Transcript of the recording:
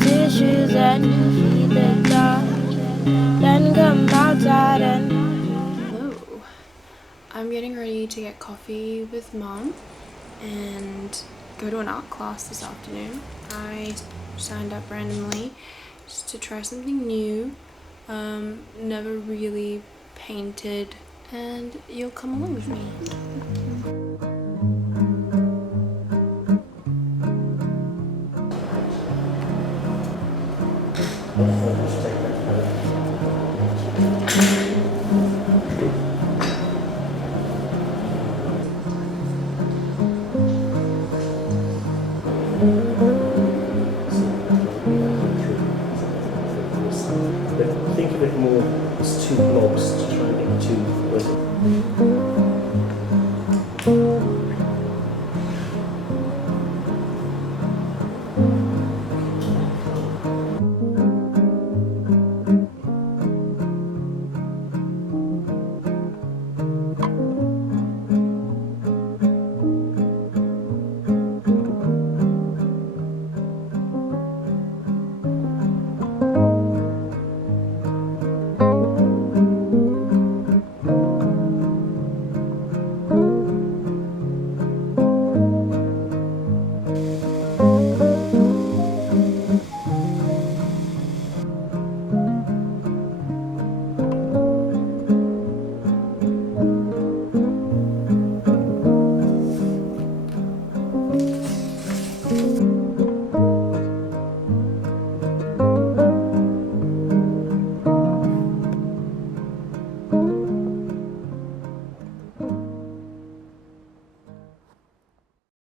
Dishes and feed the dog, then come outside and... Hello, I'm getting ready to get coffee with Mom and go to an art class this afternoon. I signed up randomly just to try something new. Never really painted, and you'll come along with me. But think of it more as two blobs to try and get two.